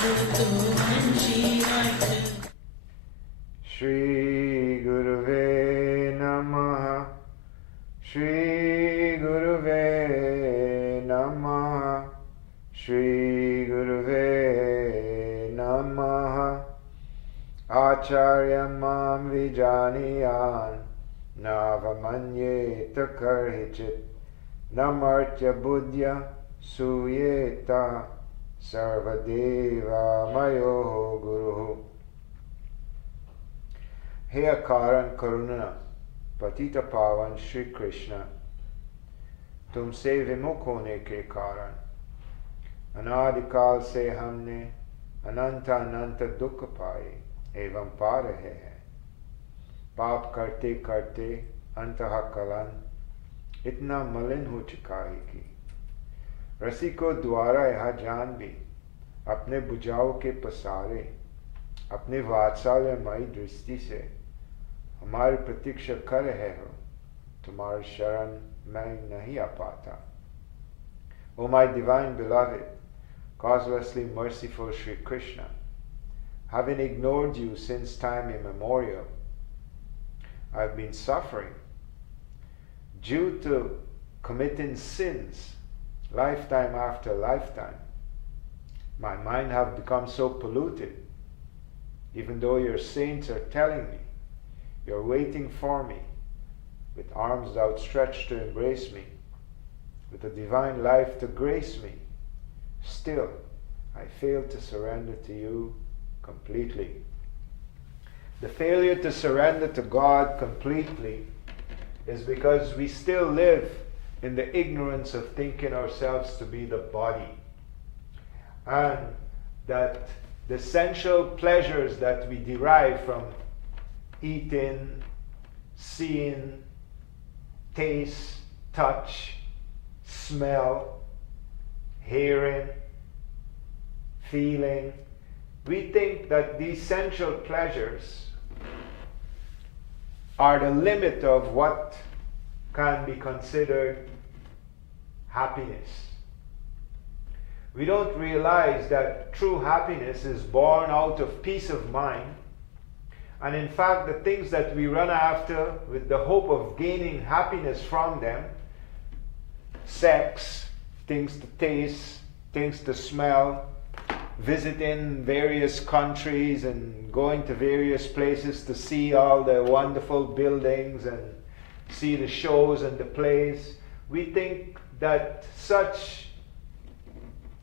Shri Guruve Namaha. Shri Guruve Namaha. Shri Guruve Namaha. Acharya Mam Vijaniyan Navamanyeta Karhichit Namartya Buddhya Suyeta Sarvadeva Mayo Guru. हे अकारण करुणा पतित पावन श्री कृष्ण, तुमसे विमुख होने के कारण अनादिकाल से हमने अनंत अनंत दुख पाए एवं पा रहे हैं। पाप करते करते अंतःकरण इतना मलिन हो चुका है कि रसिकों द्वारा यह जान भी अपने बुझाव के पसारे अपने वात्सल्यमयी दृष्टि से हमारी प्रतीक्षा कर रहे हो, तुम्हारी शरण में नहीं आ पाता। O my divine beloved, causelessly merciful Sri Krishna, having ignored you since time immemorial, I have been suffering due to committing sins lifetime after lifetime. My mind have become so polluted, even though your saints are telling me you're waiting for me with arms outstretched to embrace me, with a divine life to grace me. Still, I fail to surrender to you completely. The failure to surrender to God completely is because we still live in the ignorance of thinking ourselves to be the body, and that the sensual pleasures that we derive from eating, seeing, taste, touch, smell, hearing, feeling, we think that these sensual pleasures are the limit of what can be considered happiness. We don't realize that true happiness is born out of peace of mind. And in fact, the things that we run after with the hope of gaining happiness from them, sex, things to taste, things to smell, visiting various countries and going to various places to see all the wonderful buildings and see the shows and the plays, we think that such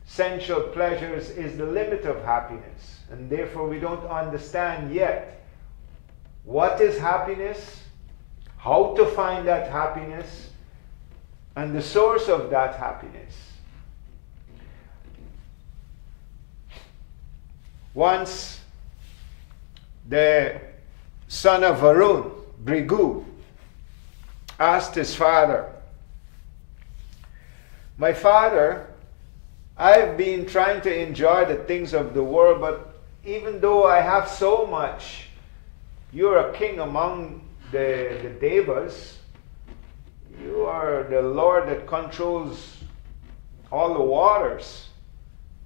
sensual pleasures is the limit of happiness, and therefore we don't understand yet what is happiness, how to find that happiness, and the source of that happiness. Once the son of Varun, Brigu, asked his father, "My father, I've been trying to enjoy the things of the world, but even though I have so much, you're a king among the devas. You are the Lord that controls all the waters.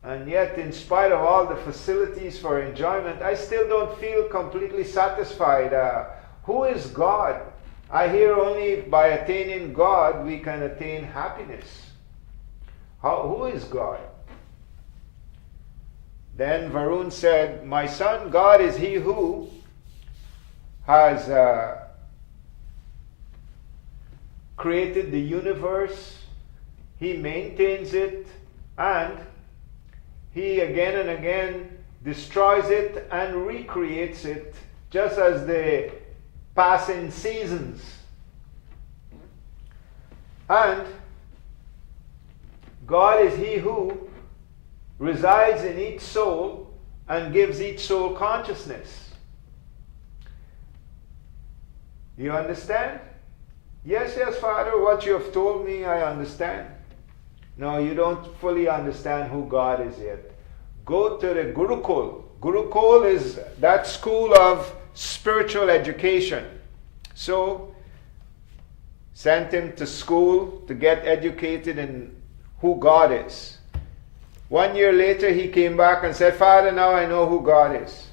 And yet, in spite of all the facilities for enjoyment, I still don't feel completely satisfied. Who is God? I hear only by attaining God we can attain happiness. Who is God?" Then Varun said, "My son, God is he who has created the universe, he maintains it, and he again and again destroys it and recreates it, just as the passing seasons. And God is he who resides in each soul and gives each soul consciousness." Do you understand? Yes, Father, what you have told me, I understand. No, you don't fully understand who God is yet. Go to the Gurukul. Gurukul is that school of spiritual education. So, sent him to school to get educated in who God is. 1 year later, he came back and said, Father, now I know who God is.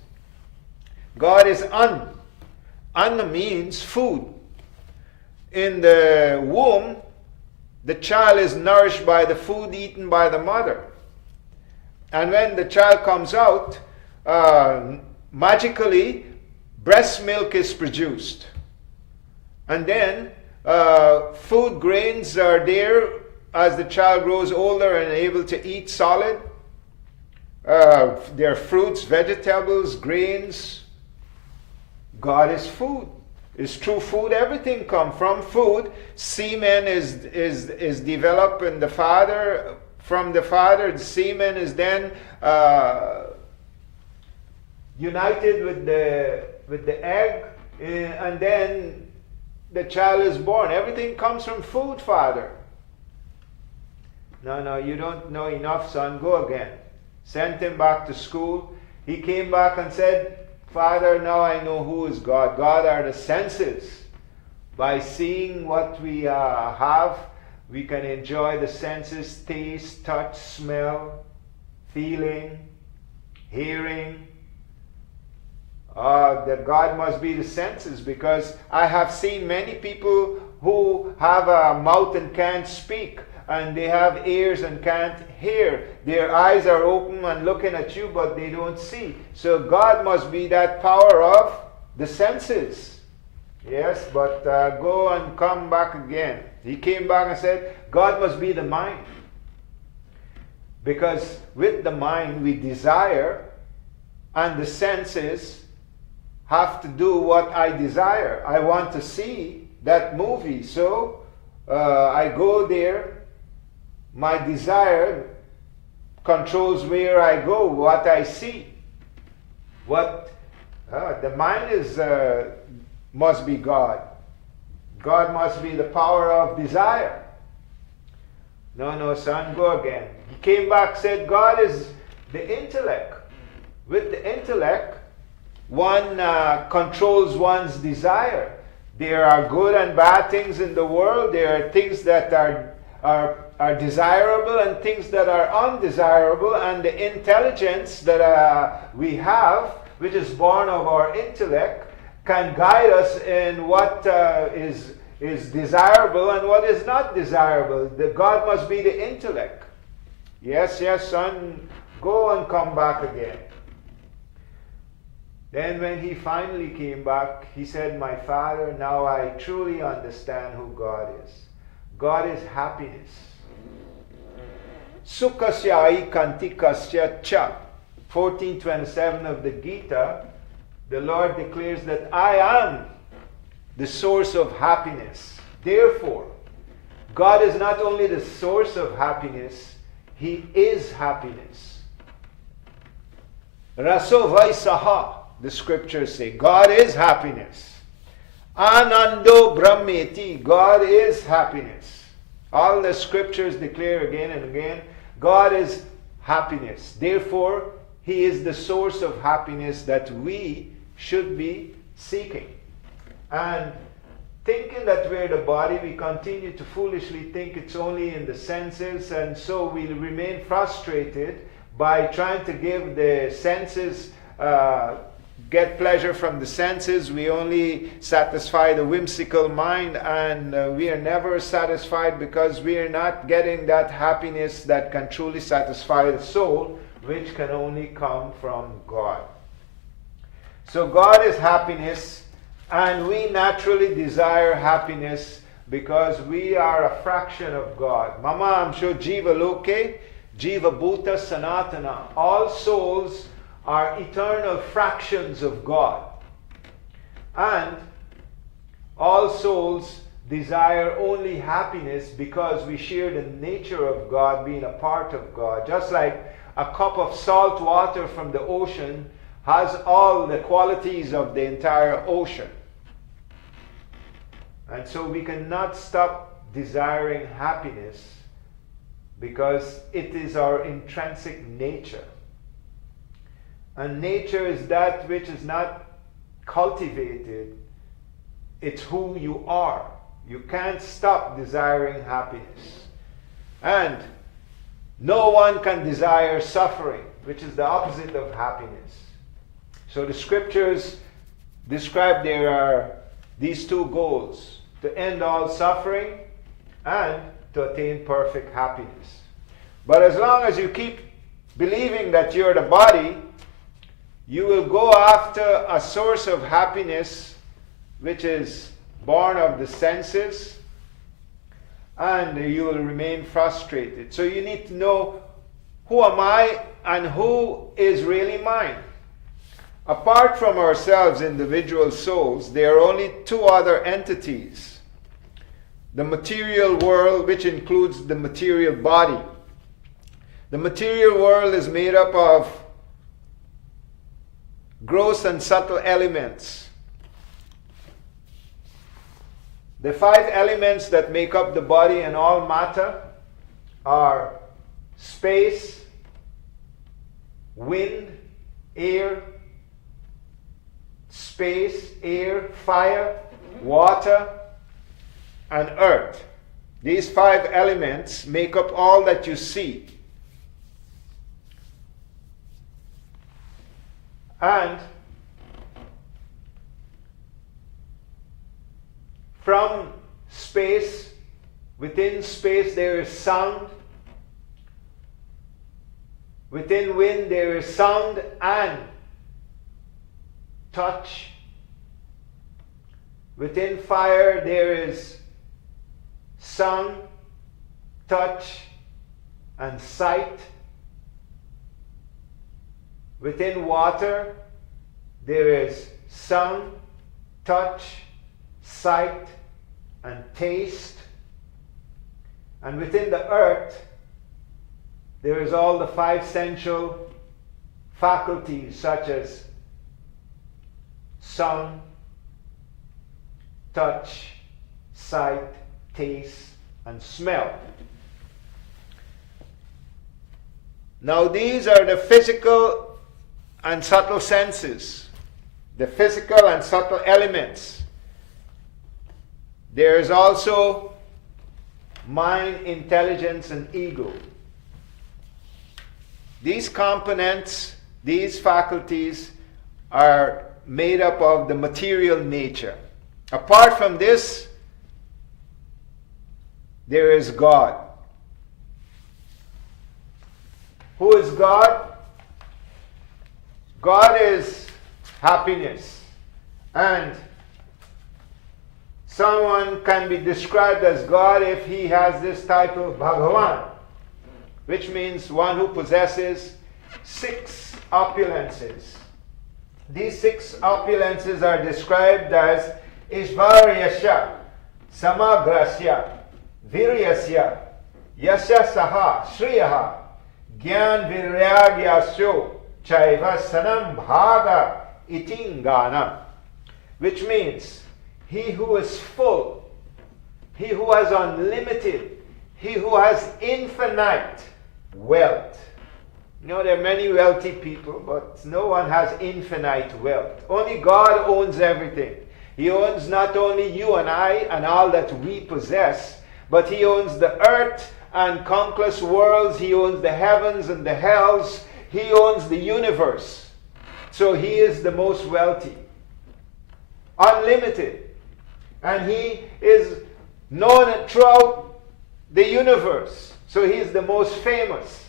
God is An. An means food. In the womb, the child is nourished by the food eaten by the mother. And when the child comes out, magically, breast milk is produced. And then food grains are there as the child grows older and able to eat solid. There are fruits, vegetables, grains. God is food. Is true food. Everything comes from food. Semen is developed in the father. From the father, the semen is then united with the egg, and then the child is born. Everything comes from food, Father. No, you don't know enough, son. Go again. Sent him back to school. He came back and said, Father, now I know who is God. God are the senses. By seeing what we have, we can enjoy the senses: taste, touch, smell, feeling, hearing. That God must be the senses, because I have seen many people who have a mouth and can't speak, and they have ears and can't hear. Their eyes are open and looking at you, but they don't see. So God must be that power of the senses. Yes, but go and come back again. He came back and said, God must be the mind. Because with the mind we desire, and the senses have to do what I desire. I want to see that movie, so I go there. My desire controls where I go, what I see. The mind must be God. God must be the power of desire. No, son, go again. He came back, said, God is the intellect. With the intellect, one controls one's desire. There are good and bad things in the world. There are things that are desirable and things that are undesirable, and the intelligence that we have, which is born of our intellect, can guide us in what is desirable and what is not desirable. The God must be the intellect. Yes, son, go and come back again. Then when he finally came back, he said, my father, now I truly understand who God is. God is happiness. Sukhasya ikantikasya cha. 14:27 of the Gita, the Lord declares that I am the source of happiness. Therefore, God is not only the source of happiness, He is happiness. Raso vaisaha, the scriptures say, God is happiness. Anando brahmeti, God is happiness. All the scriptures declare again and again, God is happiness. Therefore, He is the source of happiness that we should be seeking. And thinking that we're the body, we continue to foolishly think it's only in the senses, and so we remain frustrated by trying to give the senses, get pleasure from the senses. We only satisfy the whimsical mind, and we are never satisfied because we are not getting that happiness that can truly satisfy the soul, which can only come from God. So God is happiness, and we naturally desire happiness because we are a fraction of God. Mama amsho jiva loke, jiva bhuta sanatana. All souls are eternal fractions of God. And all souls desire only happiness because we share the nature of God, being a part of God. Just like a cup of salt water from the ocean has all the qualities of the entire ocean. And so we cannot stop desiring happiness because it is our intrinsic nature. And nature is that which is not cultivated. It's who you are. You can't stop desiring happiness. And no one can desire suffering, which is the opposite of happiness. So the scriptures describe there are these two goals: to end all suffering and to attain perfect happiness. But as long as you keep believing that you're the body, you will go after a source of happiness which is born of the senses, and you will remain frustrated. So you need to know, who am I and who is really mine? Apart from ourselves, individual souls, there are only two other entities. The material world, which includes the material body. The material world is made up of gross and subtle elements. The 5 elements that make up the body and all matter are space, wind, air, space, air, fire, water, and earth. These 5 elements make up all that you see. And from space, within space there is sound. Within wind there is sound and touch. Within fire there is sound, touch, and sight. Within water there is sound, touch, sight, and taste. And within the earth there is all the 5 sensual faculties, such as sound, touch, sight, taste, and smell. Now these are the physical and subtle senses, the physical and subtle elements. There is also mind, intelligence, and ego. These components, these faculties, are made up of the material nature. Apart from this, there is God. Who is God? God is happiness. And someone can be described as God if he has this type of Bhagavan, which means one who possesses 6 opulences. These 6 opulences are described as Ishvaryasya, Samagrasya, Viryasya, Yasya Saha, Shriyaha, Gyan Viryagyasyo, Chaiva Sanam Bhaga Itingana. Which means, he who is full, he who has unlimited, he who has infinite wealth. You know, there are many wealthy people, but no one has infinite wealth. Only God owns everything. He owns not only you and I and all that we possess, but he owns the earth and countless worlds. He owns the heavens and the hells. He owns the universe. So he is the most wealthy. Unlimited. And he is known throughout the universe. So he is the most famous.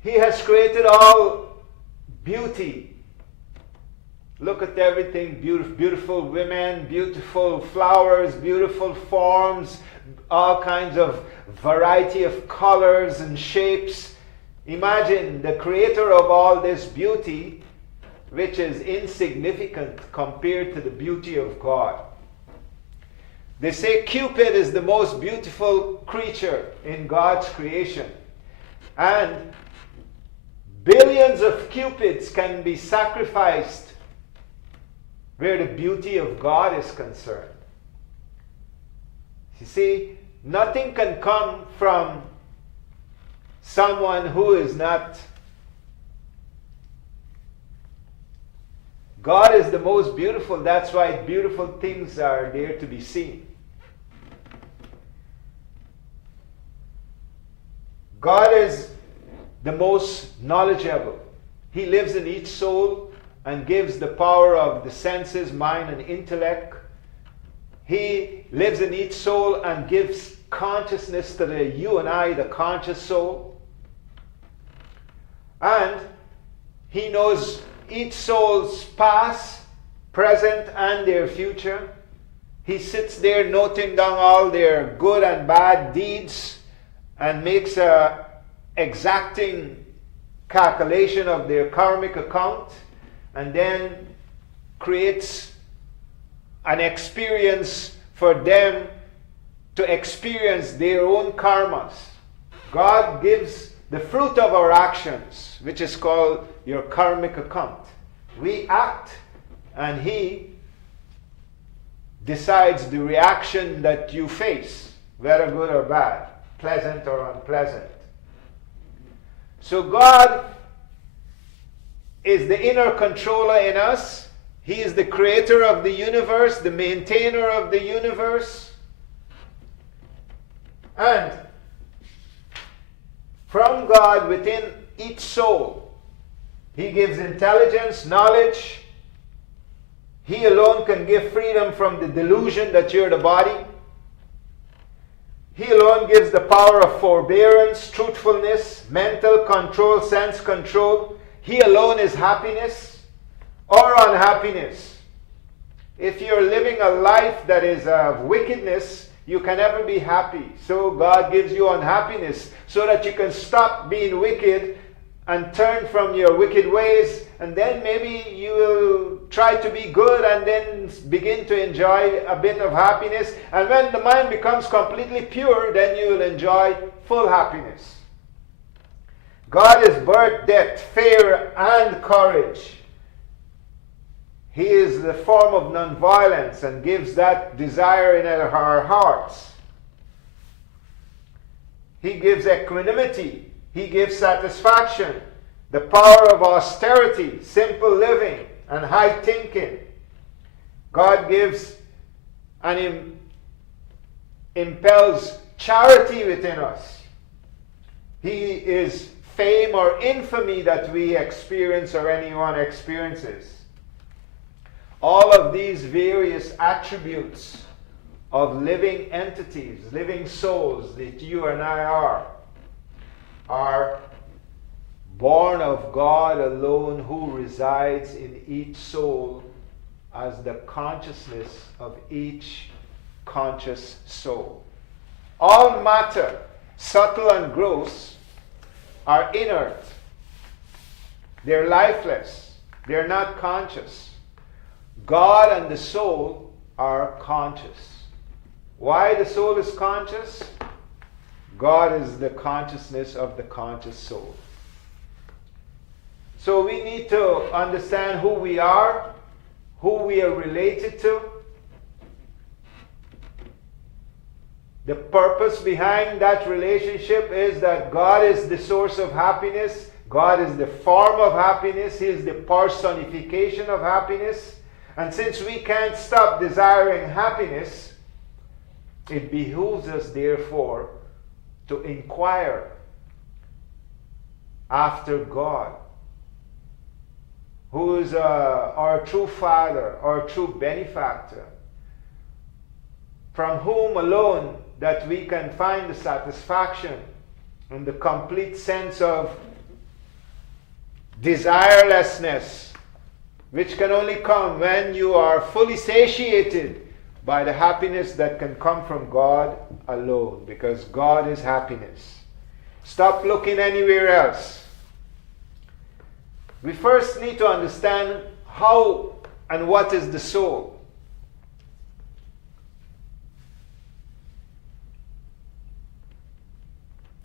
He has created all beauty. Look at everything. Beautiful women, beautiful flowers, beautiful forms, all kinds of variety of colors and shapes. Imagine the creator of all this beauty, which is insignificant compared to the beauty of God. They say Cupid is the most beautiful creature in God's creation. And billions of Cupids can be sacrificed where the beauty of God is concerned. You see, nothing can come from someone who is not. God is the most beautiful. That's why beautiful things are there to be seen. God is the most knowledgeable. He lives in each soul and gives the power of the senses, mind, and intellect. He lives in each soul and gives consciousness to you and I, the conscious soul. And He knows each soul's past, present, and their future. He sits there noting down all their good and bad deeds and makes an exacting calculation of their karmic account, and then creates an experience for them to experience their own karmas. God gives the fruit of our actions, which is called your karmic account. We act, and He decides the reaction that you face, whether good or bad, pleasant or unpleasant. So God is the inner controller in us. He is the creator of the universe, the maintainer of the universe. And from God within each soul, He gives intelligence, knowledge. He alone can give freedom from the delusion that you're the body. He alone gives the power of forbearance, truthfulness, mental control, sense control. He alone is happiness or unhappiness. If you're living a life that is of wickedness, you can never be happy. So God gives you unhappiness so that you can stop being wicked and turn from your wicked ways, and then maybe you will try to be good and then begin to enjoy a bit of happiness. And when the mind becomes completely pure, then you will enjoy full happiness. God is birth, death, fear, and courage. He is the form of non-violence and gives that desire in our hearts. He gives equanimity. He gives satisfaction, the power of austerity, simple living, and high thinking. God gives and impels charity within us. He is fame or infamy that we experience or anyone experiences. All of these various attributes of living entities, living souls that you and I are born of God alone, who resides in each soul as the consciousness of each conscious soul. All matter, subtle and gross, are inert. They're lifeless. They're not conscious. God and the soul are conscious. Why the soul is conscious? God is the consciousness of the conscious soul. So we need to understand who we are, who we are related to. The purpose behind that relationship is that God is the source of happiness. God is the form of happiness. He is the personification of happiness. And since we can't stop desiring happiness, it behooves us, therefore, to inquire after God, who is our true Father, our true benefactor, from whom alone that we can find the satisfaction and the complete sense of desirelessness, which can only come when you are fully satiated by the happiness that can come from God alone, because God is happiness. Stop looking anywhere else. We first need to understand how and what is the soul.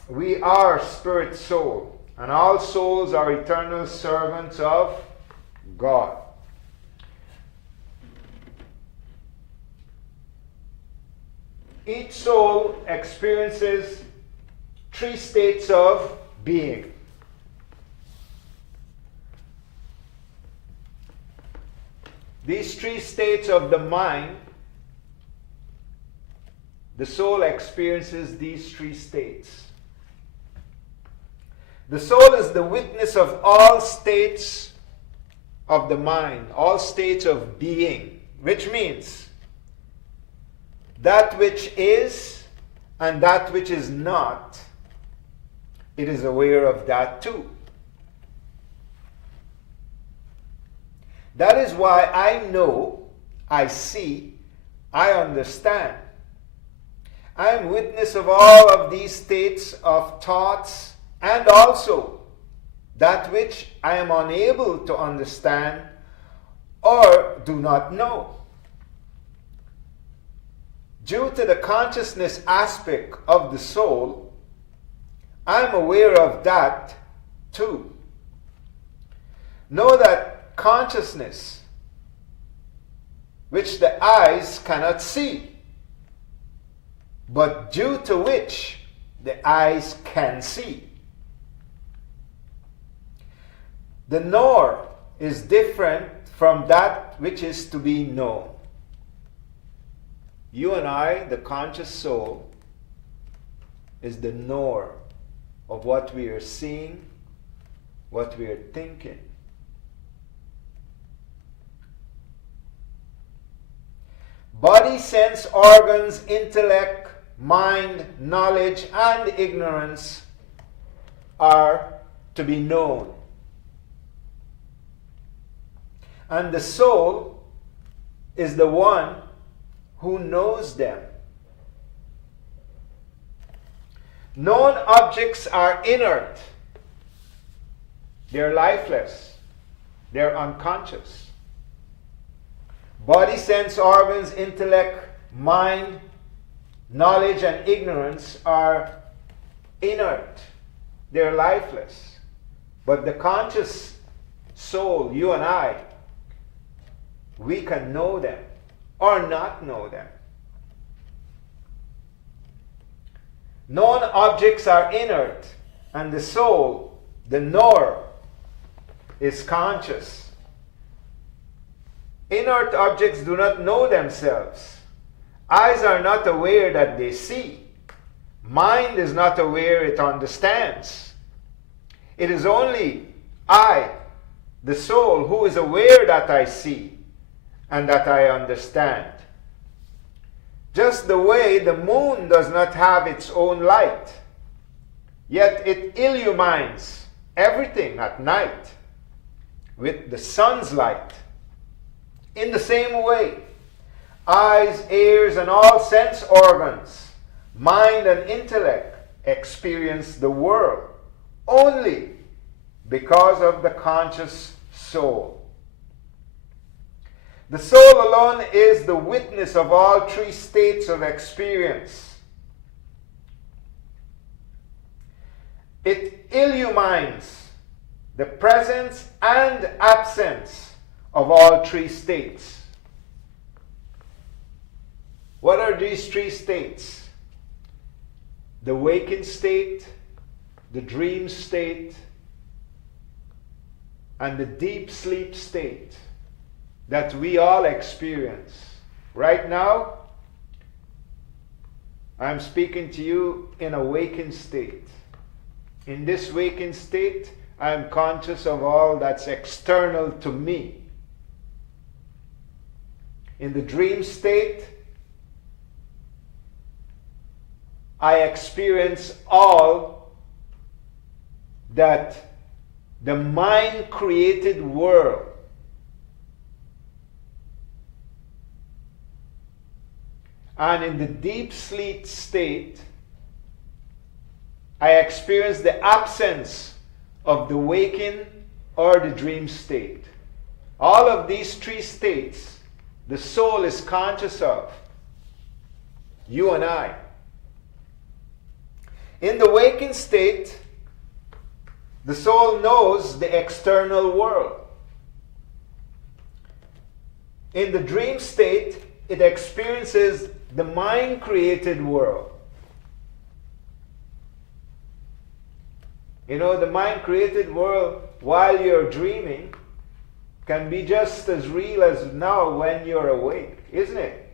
We are spirit soul, and all souls are eternal servants of God. Each soul experiences 3 states of being. These 3 states of the mind, the soul experiences these 3 states. The soul is the witness of all states of the mind, all states of being, which means that which is and that which is not, it is aware of that too. That is why I know, I see, I understand. I am witness of all of these states of thoughts, and also that which I am unable to understand or do not know. Due to the consciousness aspect of the soul, I am aware of that too. Know that consciousness, which the eyes cannot see, but due to which the eyes can see. The knower is different from that which is to be known. You and I, the conscious soul, is the knower of what we are seeing, what we are thinking. Body, sense, organs, intellect, mind, knowledge, and ignorance are to be known. And the soul is the one who knows them. Known objects are inert. They're lifeless. They're unconscious. Body, sense, organs, intellect, mind, knowledge, and ignorance are inert. They're lifeless. But the conscious soul, you and I, we can know them or not know them. Known objects are inert, and the soul, the knower, is conscious. Inert objects do not know themselves. Eyes are not aware that they see. Mind is not aware it understands. It is only I, the soul, who is aware that I see and that I understand. Just the way the moon does not have its own light, yet it illumines everything at night with the sun's light. In the same way, eyes, ears, and all sense organs, mind and intellect experience the world only because of the conscious soul. The soul alone is the witness of all three states of experience. It illumines the presence and absence of all three states. What are these three states? The waking state, the dream state, and the deep sleep state that we all experience. Right now, I'm speaking to you in a waking state. In this waking state, I'm conscious of all that's external to me. In the dream state, I experience all that the mind-created world and in the deep sleep state, I experience the absence of the waking or the dream state. All of these three states, the soul is conscious of. You and I. In the waking state, the soul knows the external world. In the dream state, it experiences the mind-created world. You know, the mind-created world, while you're dreaming, can be just as real as now when you're awake, isn't it?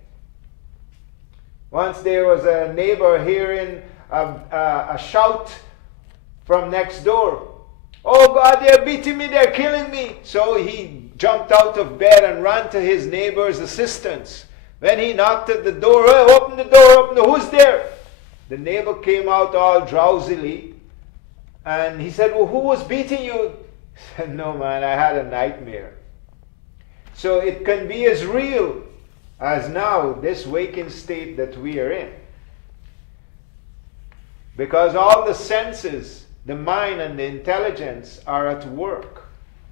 Once there was a neighbor hearing a shout from next door. Oh God, they're beating me, they're killing me. So he jumped out of bed and ran to his neighbor's assistance. When he knocked at the door, "Oh, open the door, open the, who's there?" The neighbor came out all drowsily and he said, "Well, who was beating you?" He said, "No man, I had a nightmare." So it can be as real as now this waking state that we are in. Because all the senses, the mind and the intelligence are at work.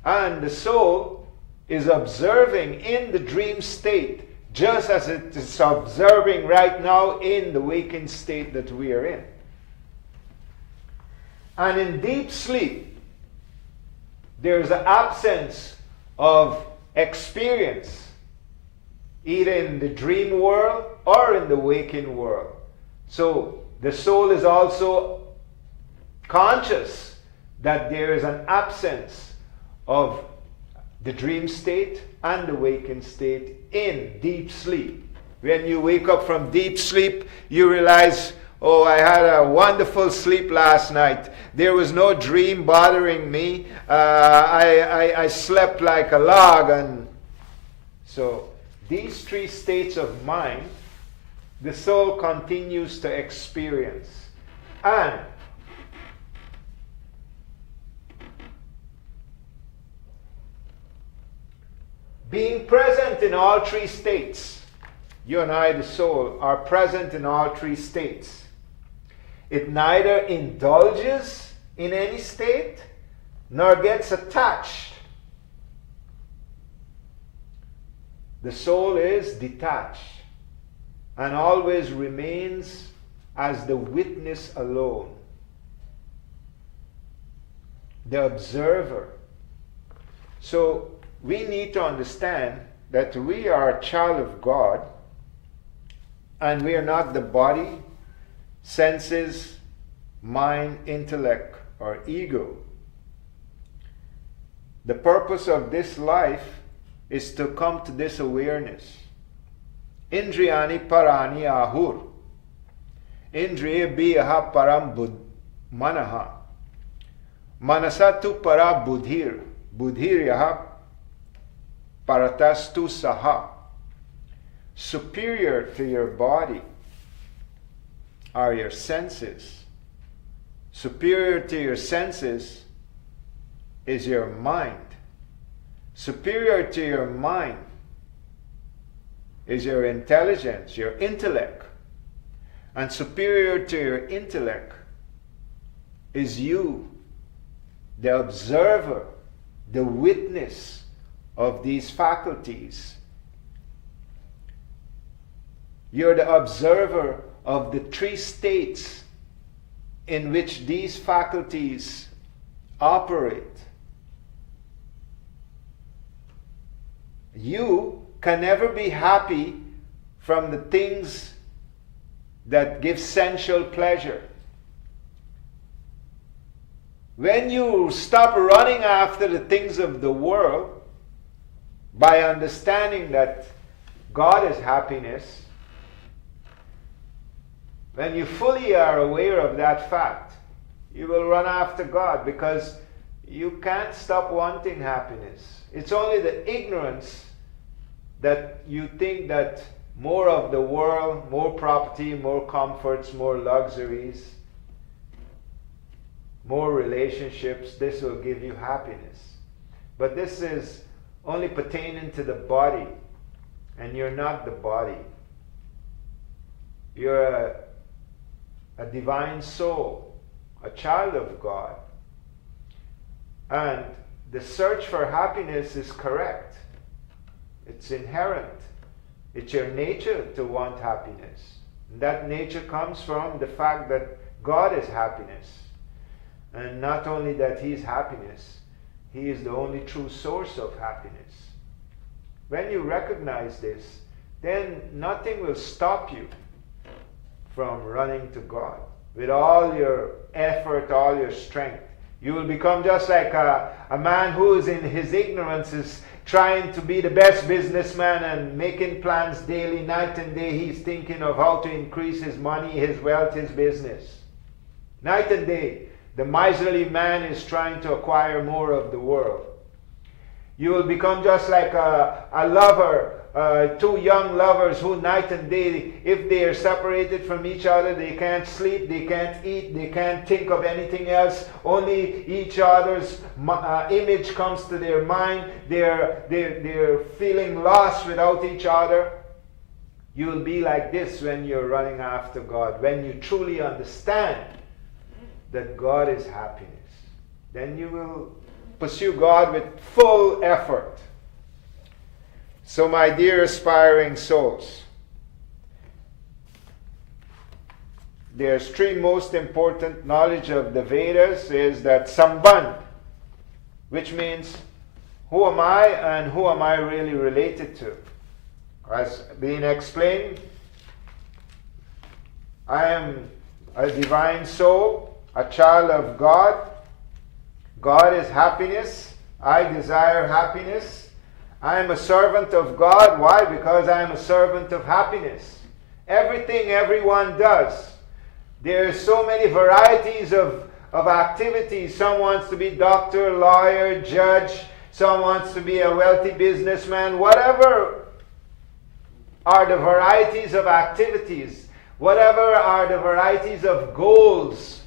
And the soul is observing in the dream state just as it is observing right now in the waking state that we are in. And in deep sleep, there is an absence of experience, either in the dream world or in the waking world. So the soul is also conscious that there is an absence of the dream state and the waking state in deep sleep. When you wake up from deep sleep, you realize, oh, I had a wonderful sleep last night. There was no dream bothering me. I slept like a log. And so these three states of mind, the soul continues to experience. And being present in all three states, you and I, the soul, are present in all three states. It neither indulges in any state nor gets attached. The soul is detached and always remains as the witness alone, the observer. So we need to understand that we are a child of God and we are not the body, senses, mind, intellect, or ego. The purpose of this life is to come to this awareness. Indriyani parani ahur. Indriya biyaha param manaha. Manasatu para buddhir. Buddhir yaha paratastu saha. Superior to your body are your senses. Superior to your senses is your mind. Superior to your mind is your intelligence, your intellect. And superior to your intellect is you, the observer, the witness of these faculties. You're the observer of the three states in which these faculties operate. You can never be happy from the things that give sensual pleasure. When you stop running after the things of the world by understanding that God is happiness, when you fully are aware of that fact, you will run after God because you can't stop wanting happiness. It's only the ignorance that you think that more of the world, more property, more comforts, more luxuries, more relationships, this will give you happiness. But this is only pertaining to the body, and you're not the body. You're a divine soul, a child of God. And the search for happiness is correct. It's inherent. It's your nature to want happiness. And that nature comes from the fact that God is happiness. And not only that He is happiness, He is the only true source of happiness. When you recognize this, then nothing will stop you from running to God. With all your effort, all your strength, you will become just like a man who is in his ignorance is trying to be the best businessman and making plans daily, night and day. He's thinking of how to increase his money, his wealth, his business. Night and day. the miserly man is trying to acquire more of the world. You will become just like a lover, two young lovers who night and day, if they are separated from each other, they can't sleep, they can't eat, they can't think of anything else. Only each other's image comes to their mind. They're feeling lost without each other. You will be like this when you're running after God. When you truly understand that God is happiness, then you will pursue God with full effort. So my dear aspiring souls, there's three most important knowledge of the Vedas is that Sambandh, which means who am I and who am I really related to? As being explained, I am a divine soul, a child of God. God is happiness. I desire happiness. I am a servant of God. Why? Because I am a servant of happiness. Everything everyone does. There are so many varieties of activities. Some wants to be doctor, lawyer, judge. Some wants to be a wealthy businessman. Whatever are the varieties of activities, whatever are the varieties of goals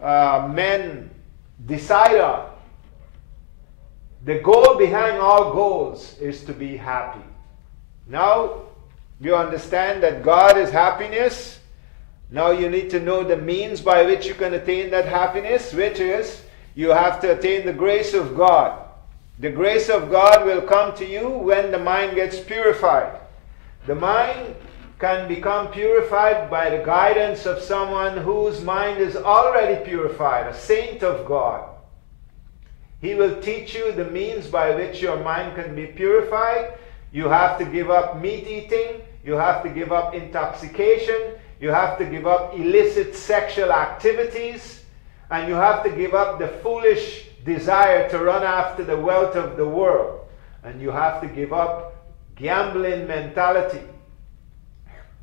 men decide on, the goal behind all goals is to be happy. Now you understand that God is happiness. Now you need to know the means by which you can attain that happiness, which is you have to attain the grace of God. The grace of God will come to you when the mind gets purified. The mind can become purified by the guidance of someone whose mind is already purified, a saint of God. He will teach you the means by which your mind can be purified. You have to give up meat eating. You have to give up intoxication. You have to give up illicit sexual activities. And you have to give up the foolish desire to run after the wealth of the world. And you have to give up gambling mentality.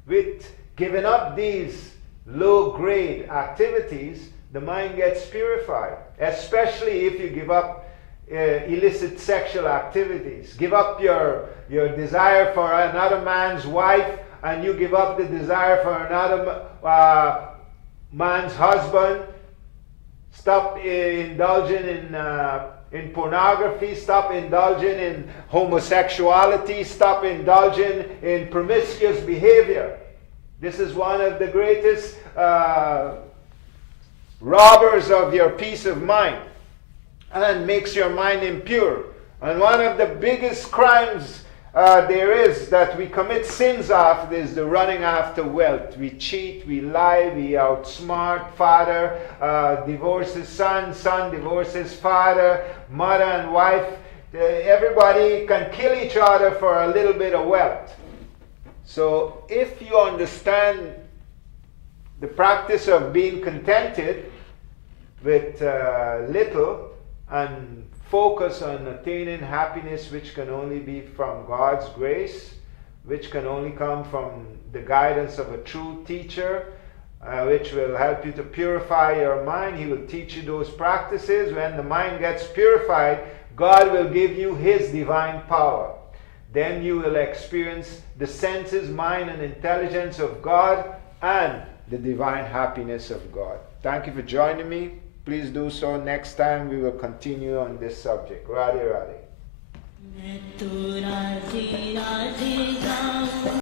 With giving up these low-grade activities, the mind gets purified, especially if you give up illicit sexual activities. Give up your desire for another man's wife, and you give up the desire for another man's husband. Stop indulging in pornography. Stop indulging in homosexuality. Stop indulging in promiscuous behavior. This is one of the greatest robbers of your peace of mind and makes your mind impure. And one of the biggest crimes there is that we commit sins of is the running after wealth. We cheat, we lie, we outsmart. Father divorces son, son divorces father, mother and wife. Everybody can kill each other for a little bit of wealth. So if you understand the practice of being contented with little and focus on attaining happiness, which can only be from God's grace, which can only come from the guidance of a true teacher, which will help you to purify your mind. He will teach you those practices. When the mind gets purified, God will give you His divine power. Then you will experience the senses, mind, and intelligence of God and the divine happiness of God. Thank you for joining me. Please do so. Next time we will continue on this subject. Radhe Radhe.